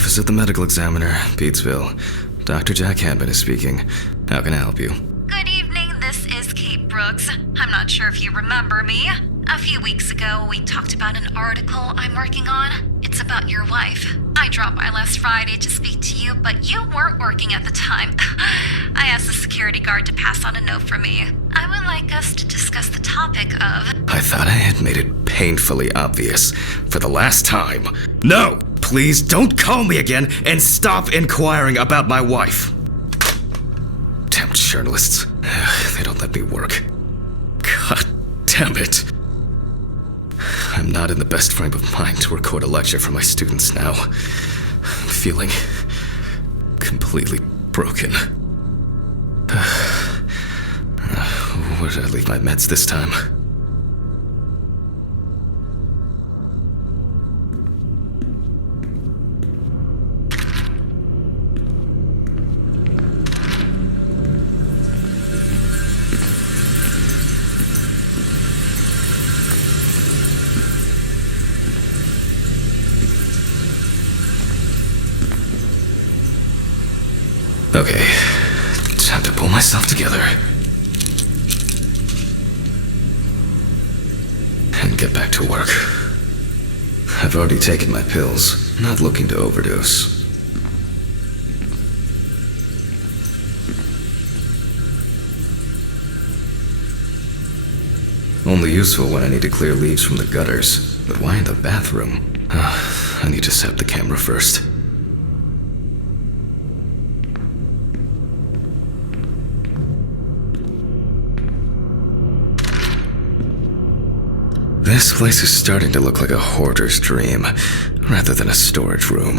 Office of the Medical Examiner, Pete'sville. Dr. Jack Hanman is speaking. How can I help you? Good evening, this is Kate Brooks. I'm not sure if you remember me. A few weeks ago, we talked about an article I'm working on. It's about your wife. I dropped by last Friday to speak to you, but you weren't working at the time. I asked the security guard to pass on a note for me. I would like us to discuss the topic of... I thought I had made it painfully obvious for the last time. No! Please don't call me again and stop inquiring about my wife. Damn journalists. They don't let me work. God damn it. I'm not in the best frame of mind to record a lecture for my students now. I'm feeling completely broken. Where did I leave my meds this time? Okay, time to pull myself together. And get back to work. I've already taken my pills, not looking to overdose. Only useful when I need to clear leaves from the gutters. But why in the bathroom? I need to set the camera first. This place is starting to look like a hoarder's dream, rather than a storage room.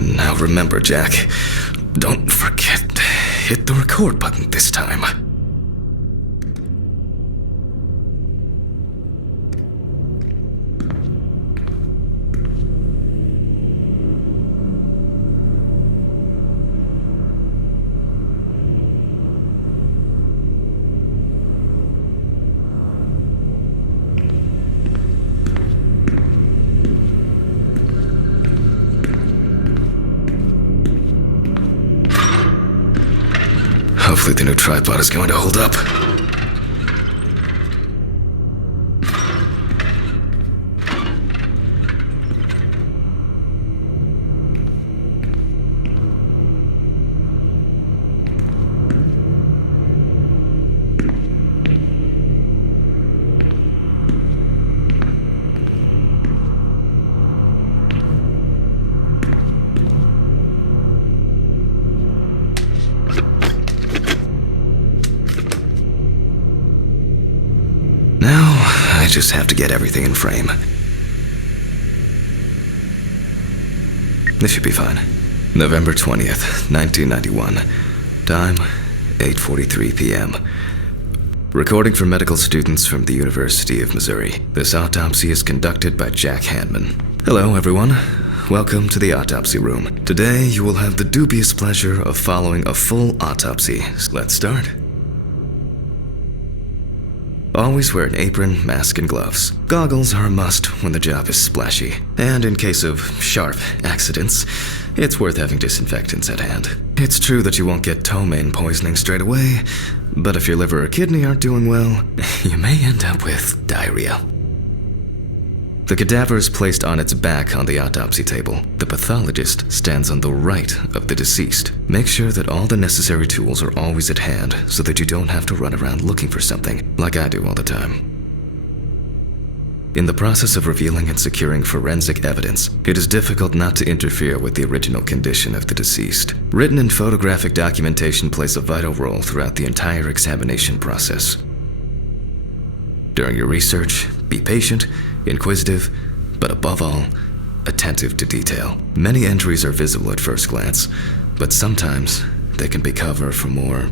Now remember, Jack, don't forget to hit the record button this time. Hopefully the new tripod is going to hold up. I just have to get everything in frame. This should be fine. November 20th, 1991. Time, 8:43 p.m. Recording for medical students from the University of Missouri. This autopsy is conducted by Jack Hanman. Hello, everyone. Welcome to the autopsy room. Today, you will have the dubious pleasure of following a full autopsy. Let's start. Always wear an apron, mask, and gloves. Goggles are a must when the job is splashy. And in case of sharp accidents, it's worth having disinfectants at hand. It's true that you won't get ptomaine poisoning straight away, but if your liver or kidney aren't doing well, you may end up with diarrhea. The cadaver is placed on its back on the autopsy table. The pathologist stands on the right of the deceased. Make sure that all the necessary tools are always at hand so that you don't have to run around looking for something, like I do all the time. In the process of revealing and securing forensic evidence, it is difficult not to interfere with the original condition of the deceased. Written and photographic documentation plays a vital role throughout the entire examination process. During your research, be patient, inquisitive, but above all, attentive to detail. Many entries are visible at first glance, but sometimes they can be cover for more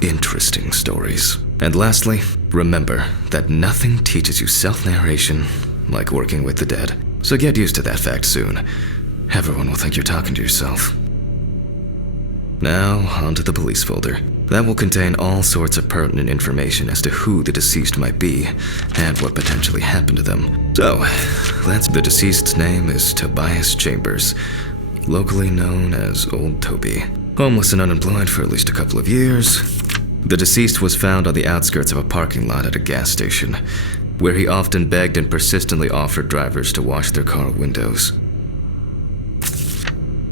interesting stories. And lastly, remember that nothing teaches you self-narration like working with the dead. So get used to that fact soon. Everyone will think you're talking to yourself. Now, onto the police folder. That will contain all sorts of pertinent information as to who the deceased might be and what potentially happened to them. So, the deceased's name is Tobias Chambers, locally known as Old Toby. Homeless and unemployed for at least a couple of years. The deceased was found on the outskirts of a parking lot at a gas station, where he often begged and persistently offered drivers to wash their car windows.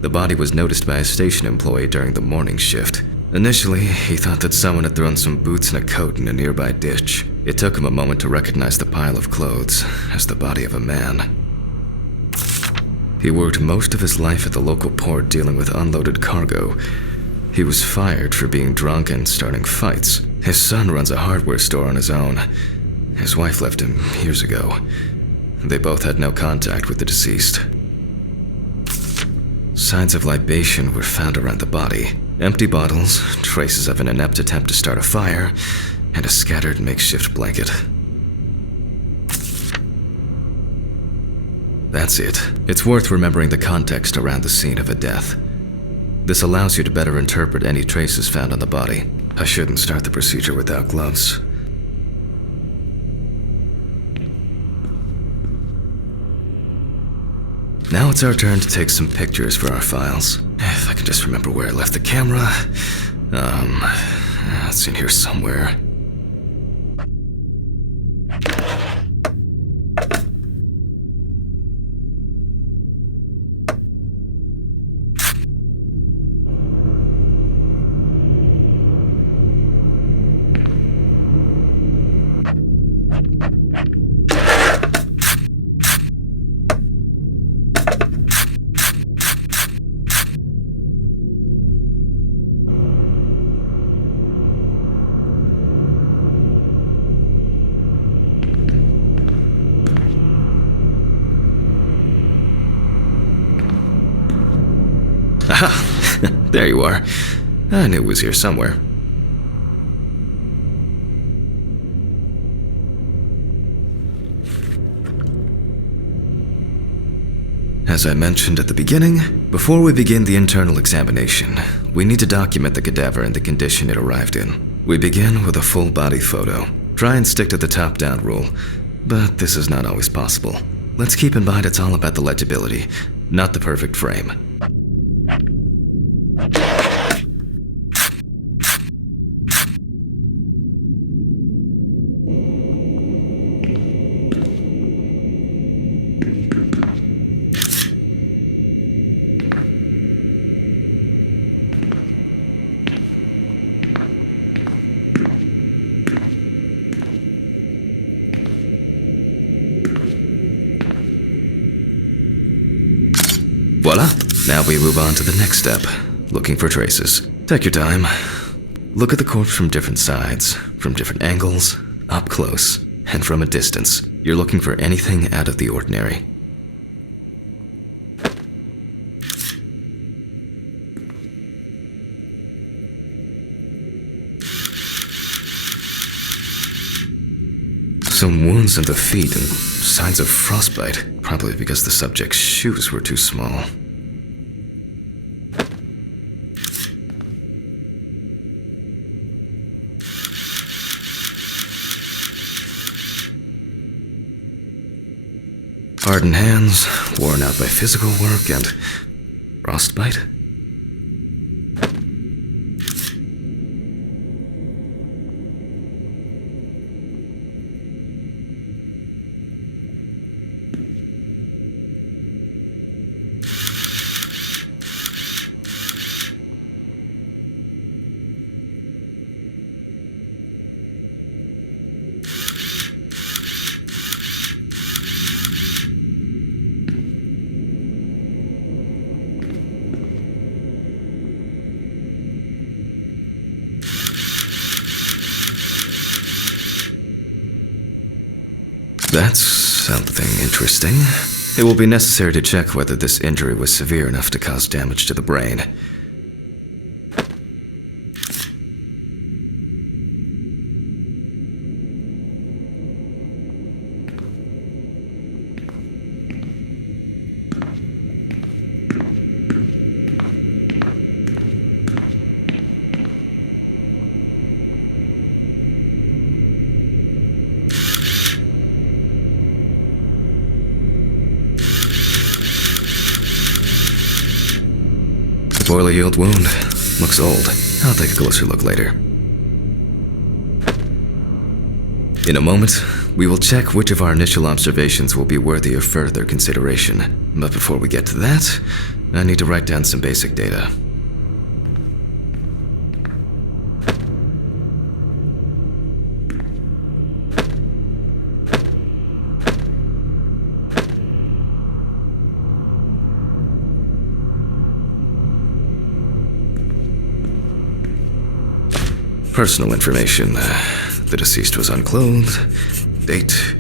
The body was noticed by a station employee during the morning shift. Initially, he thought that someone had thrown some boots and a coat in a nearby ditch. It took him a moment to recognize the pile of clothes as the body of a man. He worked most of his life at the local port dealing with unloaded cargo. He was fired for being drunk and starting fights. His son runs a hardware store on his own. His wife left him years ago. They both had no contact with the deceased. Signs of libation were found around the body. Empty bottles, traces of an inept attempt to start a fire, and a scattered makeshift blanket. That's it. It's worth remembering the context around the scene of a death. This allows you to better interpret any traces found on the body. I shouldn't start the procedure without gloves. Now it's our turn to take some pictures for our files. If I can just remember where I left the camera. It's in here somewhere. Aha! There you are. I knew it was here somewhere. As I mentioned at the beginning, before we begin the internal examination, we need to document the cadaver and the condition it arrived in. We begin with a full body photo. Try and stick to the top-down rule, but this is not always possible. Let's keep in mind it's all about the legibility, not the perfect frame. Voila! Now we move on to the next step, looking for traces. Take your time. Look at the corpse from different sides, from different angles, up close, and from a distance. You're looking for anything out of the ordinary. Some wounds in the feet and signs of frostbite, probably because the subject's shoes were too small. Hardened hands, worn out by physical work, and frostbite? That's something interesting. It will be necessary to check whether this injury was severe enough to cause damage to the brain. poorly healed wound. Looks old. I'll take a closer look later. In a moment, we will check which of our initial observations will be worthy of further consideration. But before we get to that, I need to write down some basic data. Personal information. The deceased was unclothed. Date.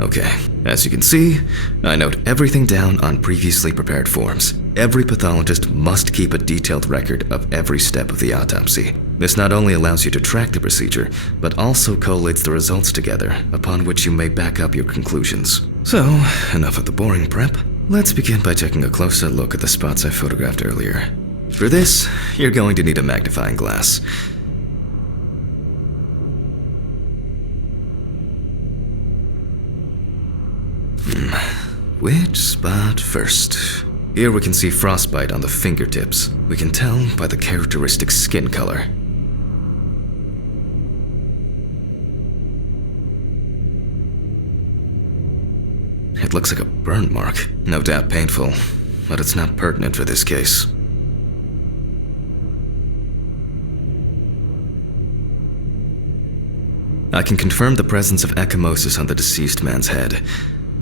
Okay. As you can see, I note everything down on previously prepared forms. Every pathologist must keep a detailed record of every step of the autopsy. This not only allows you to track the procedure, but also collates the results together, upon which you may back up your conclusions. So, enough of the boring prep. Let's begin by taking a closer look at the spots I photographed earlier. For this, you're going to need a magnifying glass. Which spot first? Here we can see frostbite on the fingertips. We can tell by the characteristic skin color. It looks like a burn mark. No doubt painful, but it's not pertinent for this case. I can confirm the presence of ecchymosis on the deceased man's head.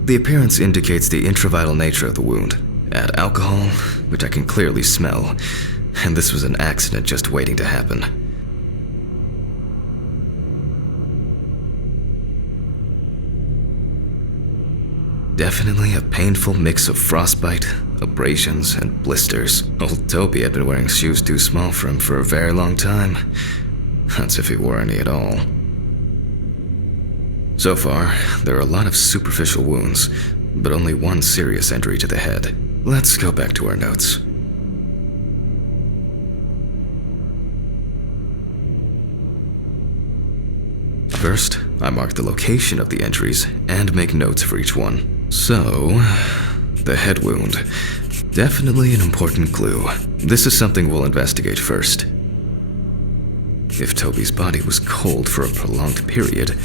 The appearance indicates the intravital nature of the wound. Add alcohol, which I can clearly smell, and this was an accident just waiting to happen. Definitely a painful mix of frostbite, abrasions, and blisters. Old Toby had been wearing shoes too small for him for a very long time. That's if he wore any at all. So far, there are a lot of superficial wounds, but only one serious injury to the head. Let's go back to our notes. First, I mark the location of the injuries and make notes for each one. So, the head wound. Definitely an important clue. This is something we'll investigate first. If Toby's body was cold for a prolonged period,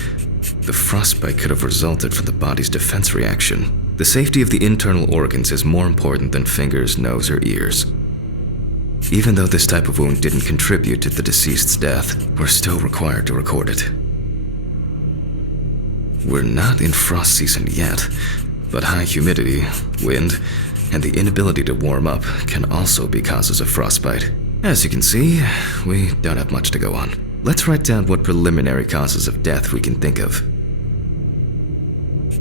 the frostbite could have resulted from the body's defense reaction. The safety of the internal organs is more important than fingers, nose, or ears. Even though this type of wound didn't contribute to the deceased's death, we're still required to record it. We're not in frost season yet, but high humidity, wind, and the inability to warm up can also be causes of frostbite. As you can see, we don't have much to go on. Let's write down what preliminary causes of death we can think of.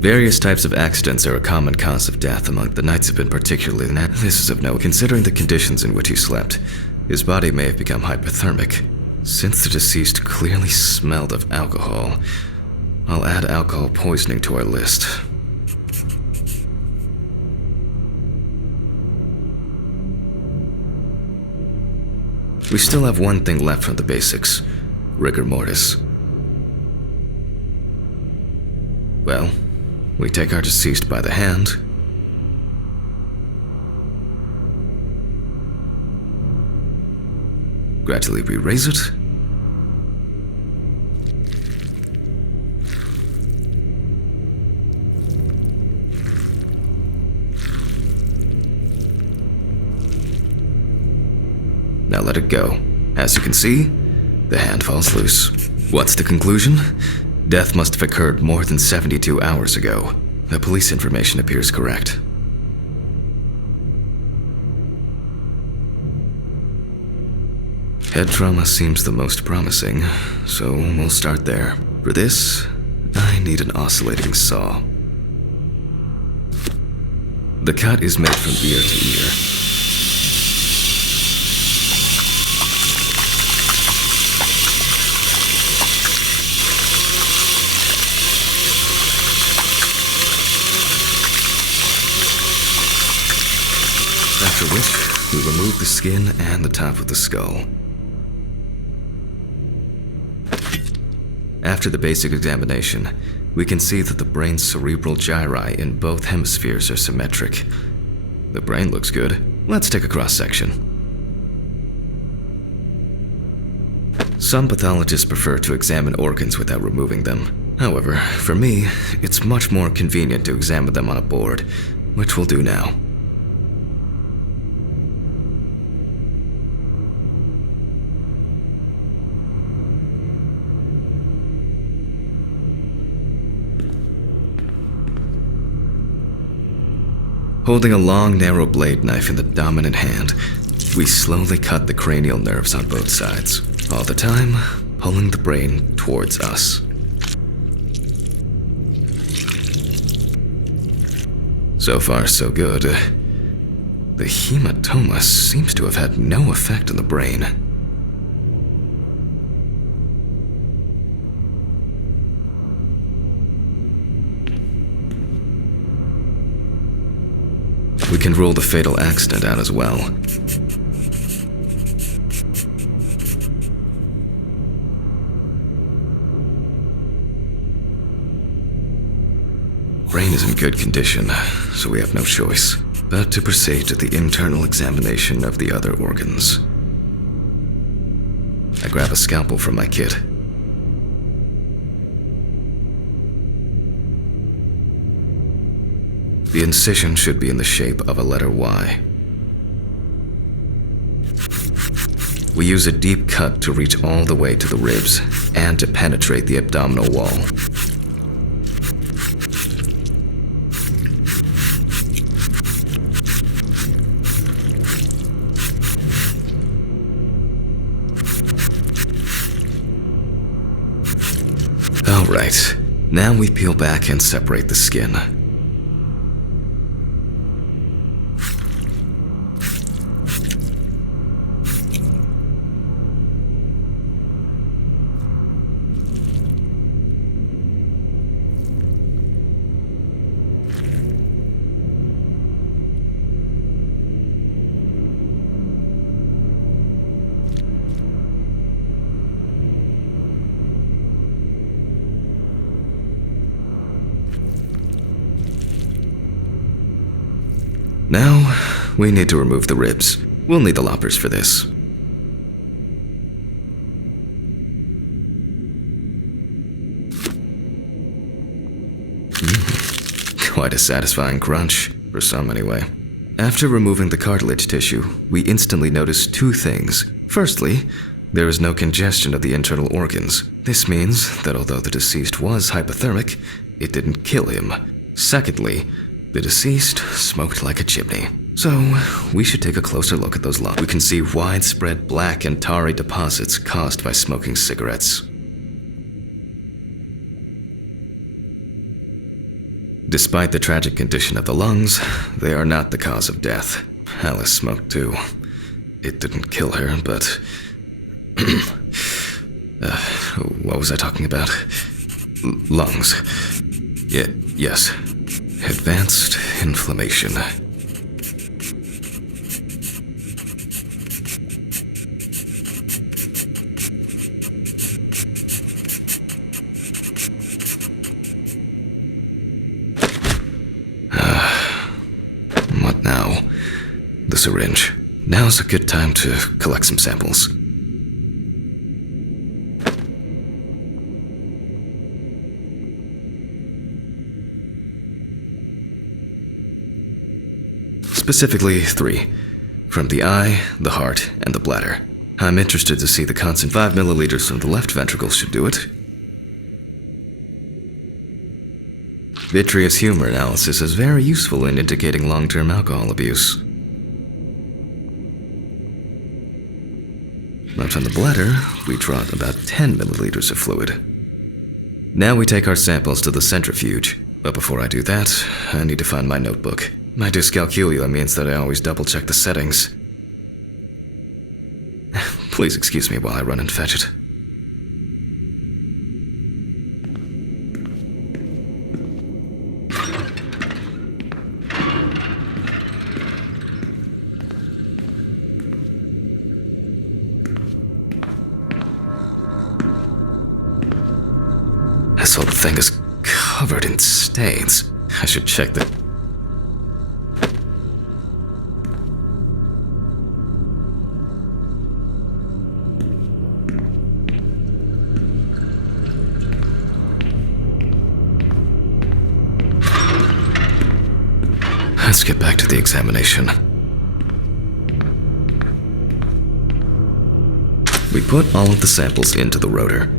Various types of accidents are a common cause of death among the knights have been particularly This is of note considering the conditions in which he slept. His body may have become hypothermic. Since the deceased clearly smelled of alcohol, I'll add alcohol poisoning to our list. We still have one thing left from the basics. Rigor mortis. Well, we take our deceased by the hand. Gradually re-raise it. Now let it go. As you can see, the hand falls loose. What's the conclusion? Death must have occurred more than 72 hours ago. The police information appears correct. Head trauma seems the most promising, so we'll start there. For this, I need an oscillating saw. The cut is made from ear to ear. After which, we remove the skin and the top of the skull. After the basic examination, we can see that the brain's cerebral gyri in both hemispheres are symmetric. The brain looks good. Let's take a cross-section. Some pathologists prefer to examine organs without removing them. However, for me, it's much more convenient to examine them on a board, which we'll do now. Holding a long, narrow blade knife in the dominant hand, we slowly cut the cranial nerves on both sides, all the time pulling the brain towards us. So far, so good. The hematoma seems to have had no effect on the brain. We can rule the fatal accident out as well. Brain is in good condition, so we have no choice but to proceed to the internal examination of the other organs. I grab a scalpel from my kit. The incision should be in the shape of a letter Y. We use a deep cut to reach all the way to the ribs and to penetrate the abdominal wall. Alright, now we peel back and separate the skin. Now, we need to remove the ribs. We'll need the loppers for this. Quite a satisfying crunch, for some anyway. After removing the cartilage tissue, we instantly notice two things. Firstly, there is no congestion of the internal organs. This means that although the deceased was hypothermic, it didn't kill him. Secondly, the deceased smoked like a chimney. So, we should take a closer look at those lungs. We can see widespread black and tarry deposits caused by smoking cigarettes. Despite the tragic condition of the lungs, they are not the cause of death. Alice smoked too. It didn't kill her, but... what was I talking about? Lungs. Yes. Advanced inflammation. What now? The syringe. Now's a good time to collect some samples. Specifically 3. From the eye, the heart, and the bladder. I'm interested to see the constant 5 milliliters from the left ventricle should do it. Vitreous humor analysis is very useful in indicating long-term alcohol abuse. But from the bladder, we draw about 10 milliliters of fluid. Now we take our samples to the centrifuge, but before I do that, I need to find my notebook. My dyscalculia means that I always double-check the settings. Please excuse me while I run and fetch it. This whole thing is covered in stains. I should check the... Let's get back to the examination. We put all of the samples into the rotor.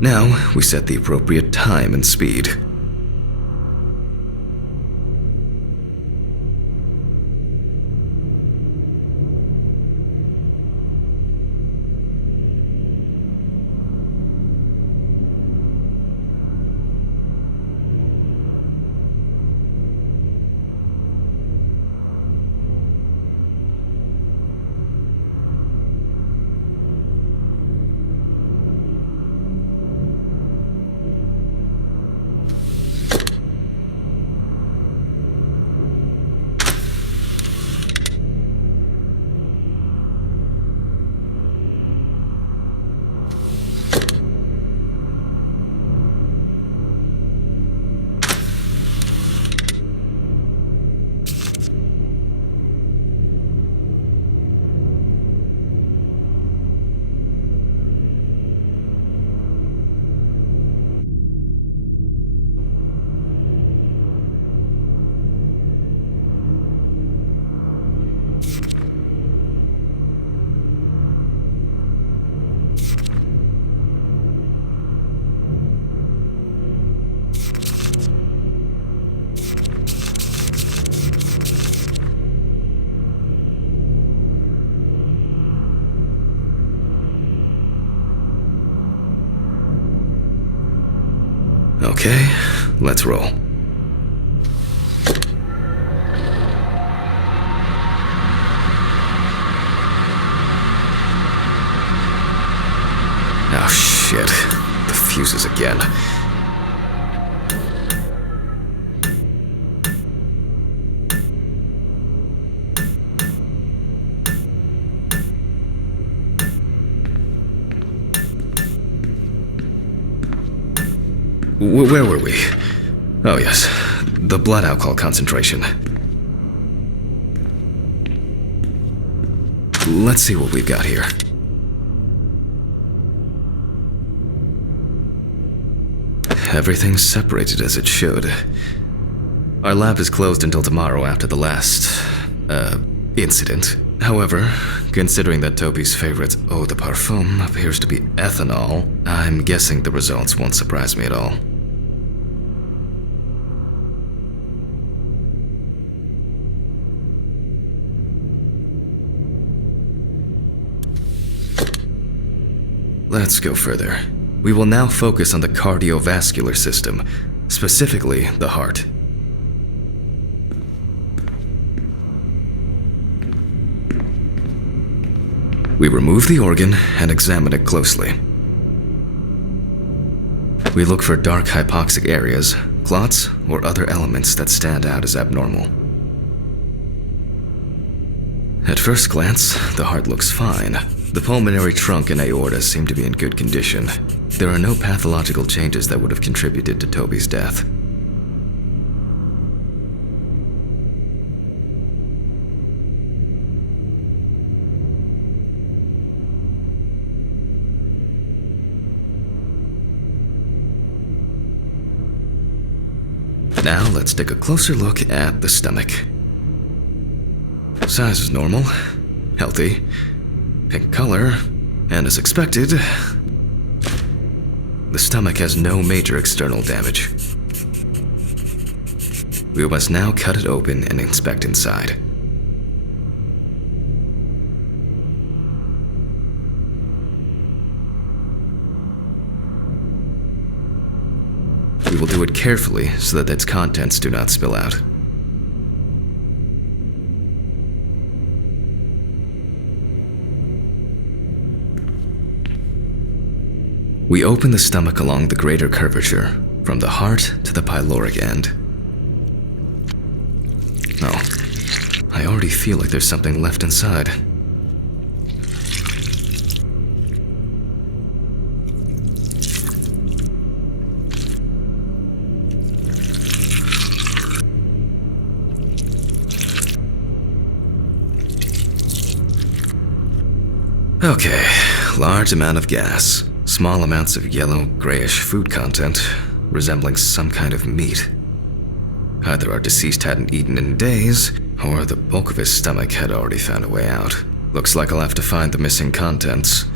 Now, we set the appropriate time and speed. Okay, let's roll. Oh shit, the fuses again. Where were we? Oh yes, the blood alcohol concentration. Let's see what we've got here. Everything's separated as it should. Our lab is closed until tomorrow after the last, incident. However, considering that Toby's favorite eau de parfum appears to be ethanol, I'm guessing the results won't surprise me at all. Let's go further. We will now focus on the cardiovascular system, specifically the heart. We remove the organ and examine it closely. We look for dark hypoxic areas, clots, or other elements that stand out as abnormal. At first glance, the heart looks fine. The pulmonary trunk and aorta seem to be in good condition. There are no pathological changes that would have contributed to Toby's death. Now let's take a closer look at the stomach. Size is normal, healthy, pink color, and as expected, the stomach has no major external damage. We must now cut it open and inspect inside. We will do it carefully so that its contents do not spill out. We open the stomach along the greater curvature, from the heart to the pyloric end. Oh, I already feel like there's something left inside. Okay, large amount of gas, small amounts of yellow, grayish food content, resembling some kind of meat. Either our deceased hadn't eaten in days, or the bulk of his stomach had already found a way out. Looks like I'll have to find the missing contents.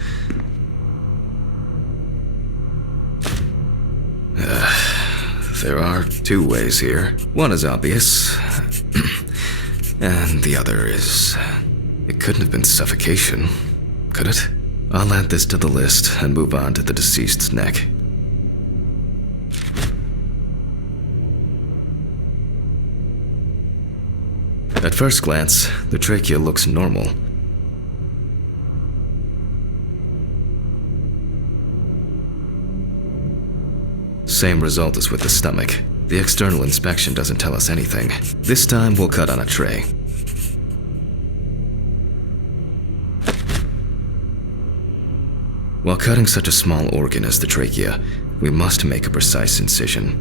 There are two ways here. One is obvious, and the other is... It couldn't have been suffocation, could it? I'll add this to the list and move on to the deceased's neck. At first glance, the trachea looks normal. Same result as with the stomach. The external inspection doesn't tell us anything. This time we'll cut on a tray. While cutting such a small organ as the trachea, we must make a precise incision.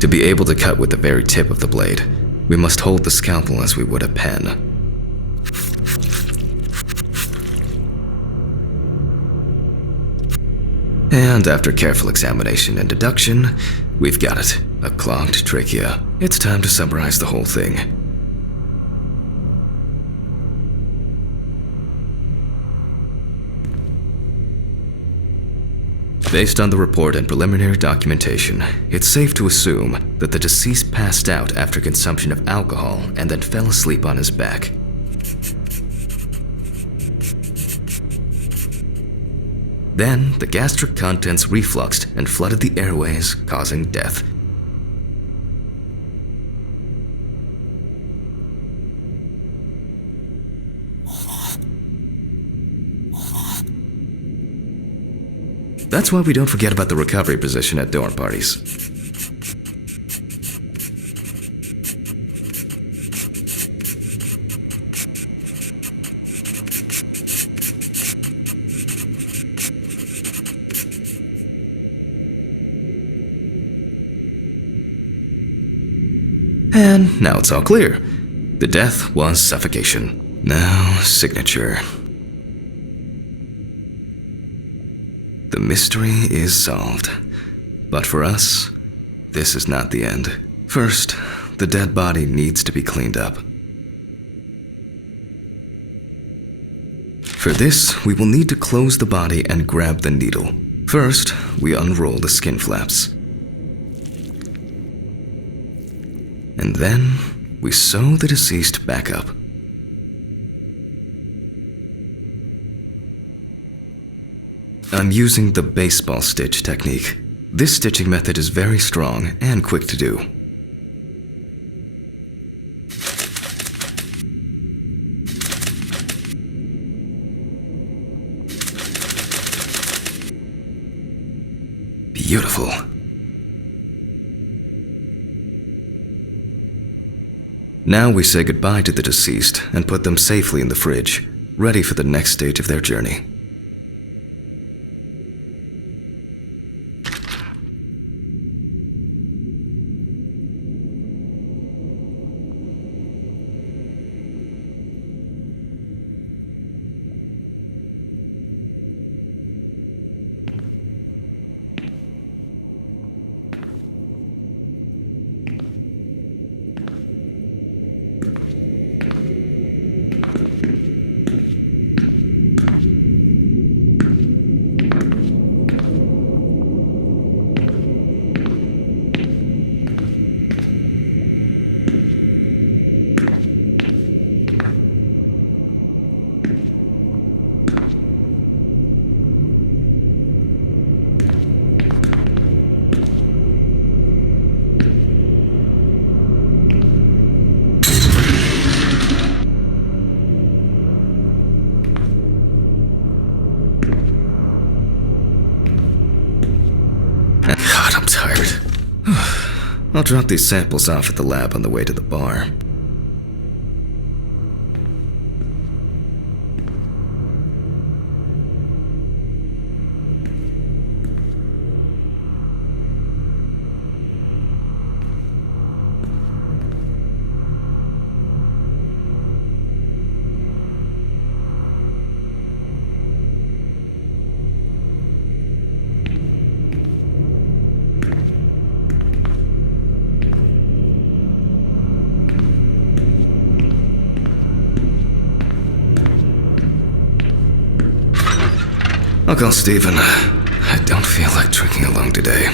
To be able to cut with the very tip of the blade, we must hold the scalpel as we would a pen. And after careful examination and deduction, we've got it, a clogged trachea. It's time to summarize the whole thing. Based on the report and preliminary documentation, it's safe to assume that the deceased passed out after consumption of alcohol and then fell asleep on his back. Then, the gastric contents refluxed and flooded the airways, causing death. That's why we don't forget about the recovery position at dorm parties. And now it's all clear. The death was suffocation. Now, signature. The mystery is solved. But for us, this is not the end. First, the dead body needs to be cleaned up. For this, we will need to close the body and grab the needle. First, we unroll the skin flaps. And then, we sew the deceased back up. I'm using the baseball stitch technique. This stitching method is very strong and quick to do. Beautiful. Now we say goodbye to the deceased and put them safely in the fridge, ready for the next stage of their journey. I'll drop these samples off at the lab on the way to the bar. I'll call Steven. I don't feel like drinking alone today.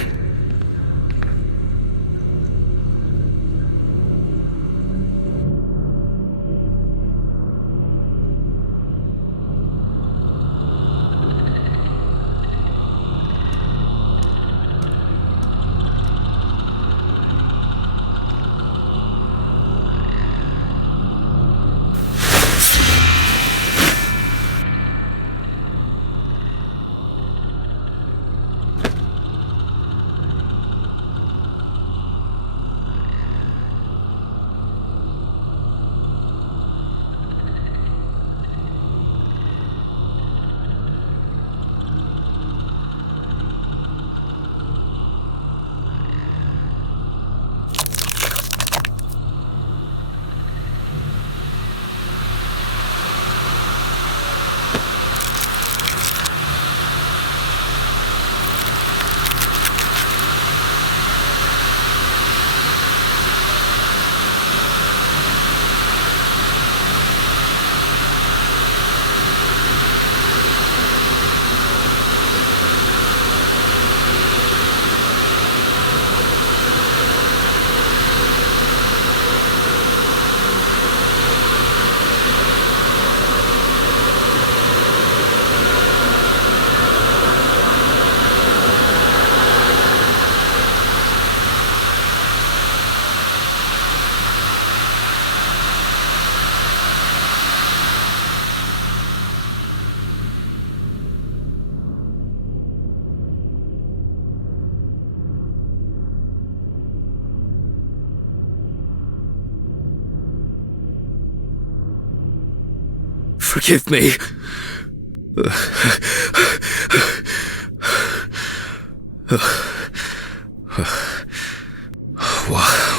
Forgive me.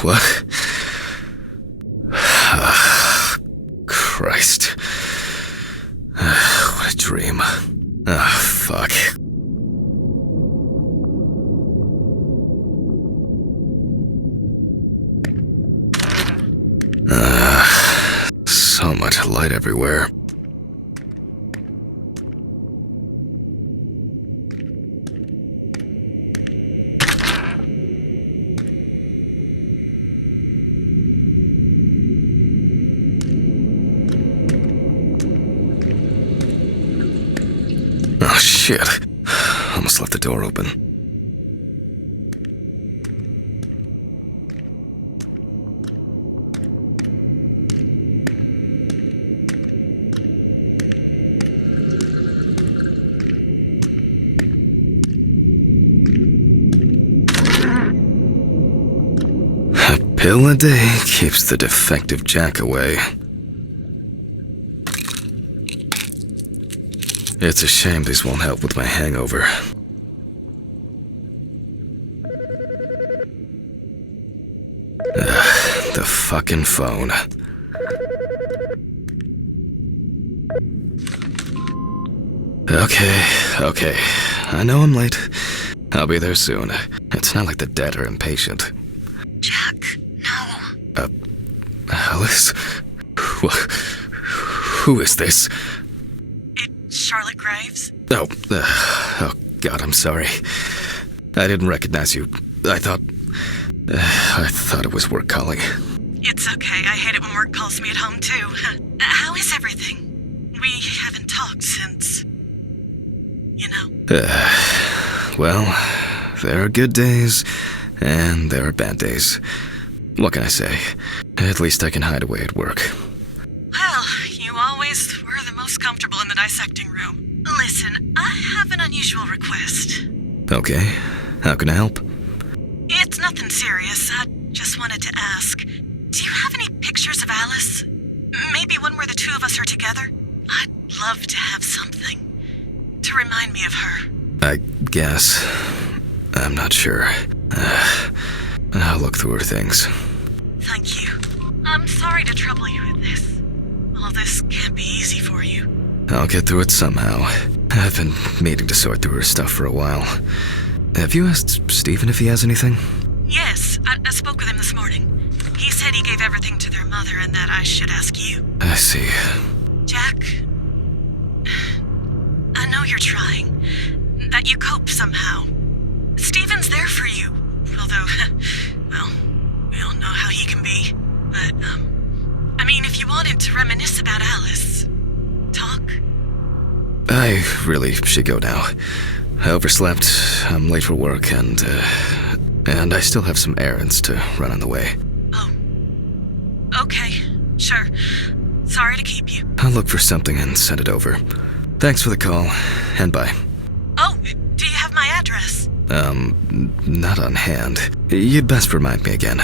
What? Christ. What a dream. Fuck. So much light everywhere. Oh, shit. Almost left the door open. A pill a day keeps the defective jack away. It's a shame these won't help with my hangover. The fucking phone. Okay. I know I'm late. I'll be there soon. It's not like the dead are impatient. Jack, no. Alice? Who is this? Charlotte Graves? Oh God, I'm sorry. I didn't recognize you. I thought it was work calling. It's okay. I hate it when work calls me at home, too. How is everything? We haven't talked since... you know. Well, there are good days, and there are bad days. What can I say? At least I can hide away at work. Well, you always were the most comfortable in the dissecting room. Listen, I have an unusual request. Okay, how can I help? It's nothing serious. I just wanted to ask. Do you have any pictures of Alice? Maybe one where the two of us are together? I'd love to have something to remind me of her. I guess. I'm not sure. I'll look through her things. Thank you. I'm sorry to trouble you with this. All this can't be easy for you. I'll get through it somehow. I've been meaning to sort through her stuff for a while. Have you asked Stephen if he has anything? Yes, I spoke with him this morning. He said he gave everything to their mother and that I should ask you. I see. Jack, I know you're trying. That you cope somehow. Stephen's there for you. Although, well, we all know how he can be. But, I mean, if you wanted to reminisce about Alice, talk. I really should go now. I overslept, I'm late for work, and I still have some errands to run on the way. Oh. Okay, sure. Sorry to keep you. I'll look for something and send it over. Thanks for the call, and bye. Oh, do you have my address? Not on hand. You'd best remind me again.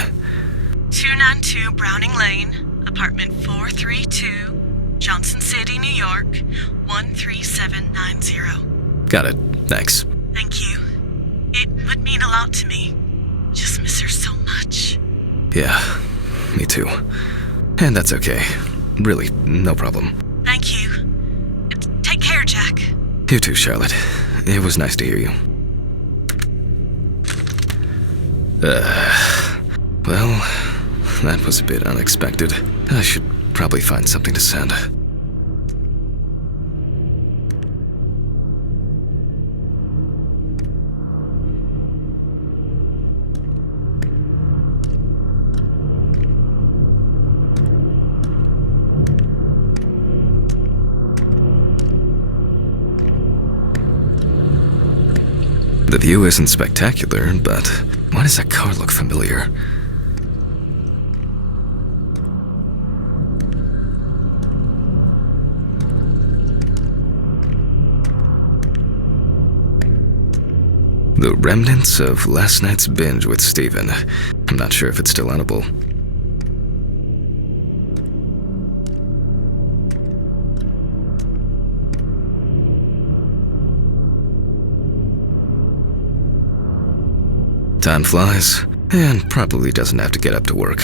292 Browning Lane, apartment 432, Johnson City, New York, 13790. Got it. Thanks. Thank you. It would mean a lot to me. Just miss her so much. Yeah, me too. And that's okay. Really, no problem. Thank you. Take care, Jack. You too, Charlotte. It was nice to hear you. Well, that was a bit unexpected. I should probably find something to send. The view isn't spectacular, but why does that car look familiar? The remnants of last night's binge with Stephen. I'm not sure if it's still edible. Time flies, and probably doesn't have to get up to work.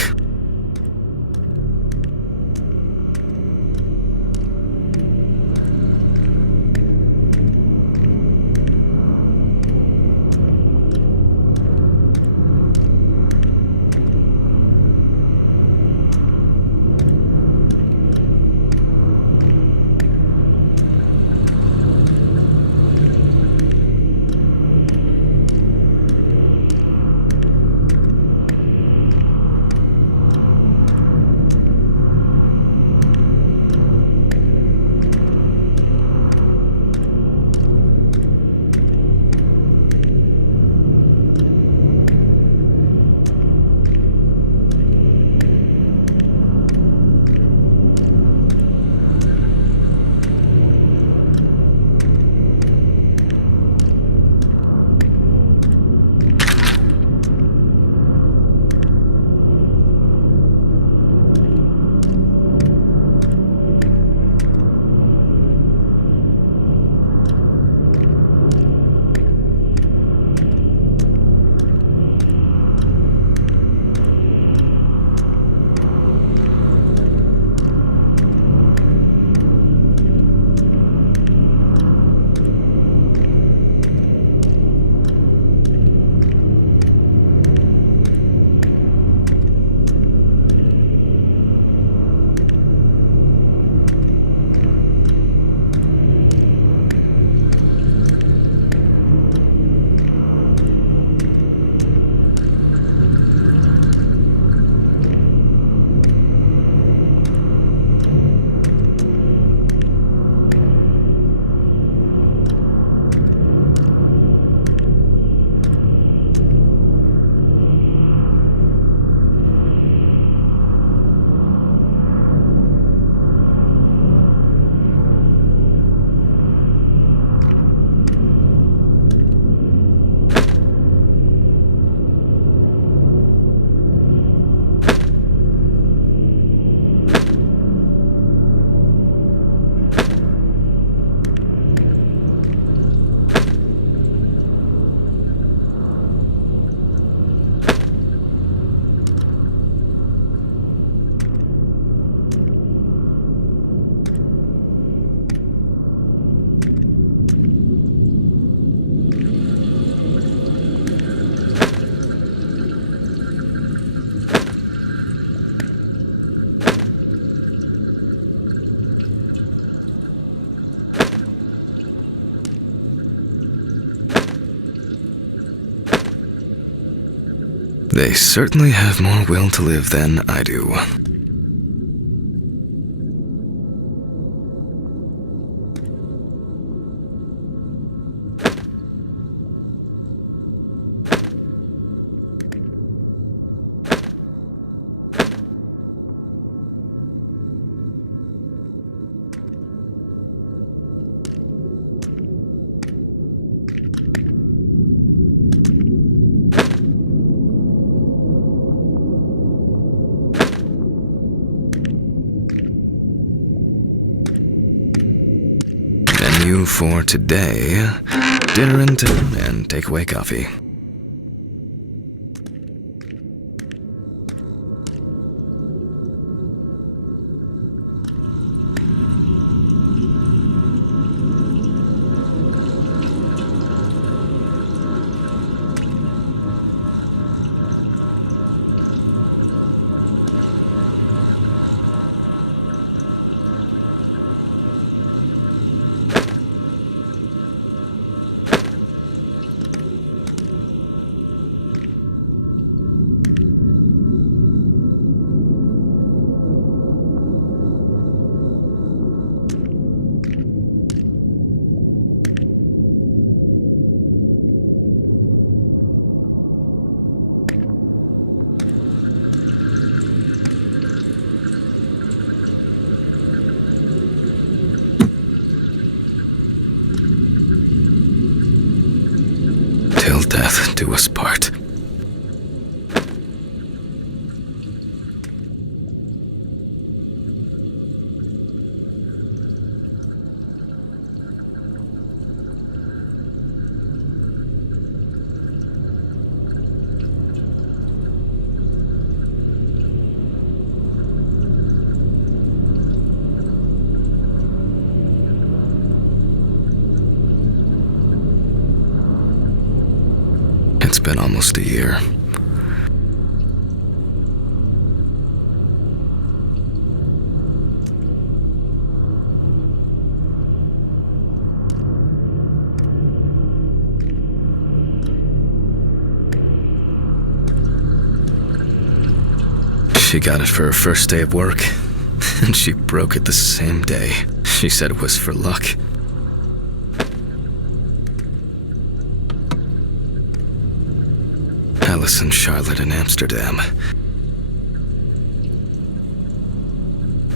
They certainly have more will to live than I do. Menu for today, dinner and takeaway coffee. Till death do us part. It's been almost a year. She got it for her first day of work, and she broke it the same day. She said it was for luck. Alice and Charlotte in Amsterdam.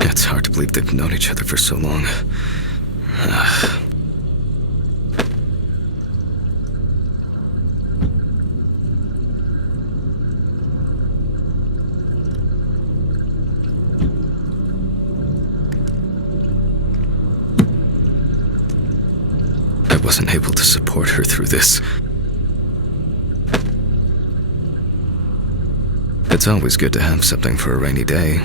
It's hard to believe they've known each other for so long. I wasn't able to support her through this. It's always good to have something for a rainy day.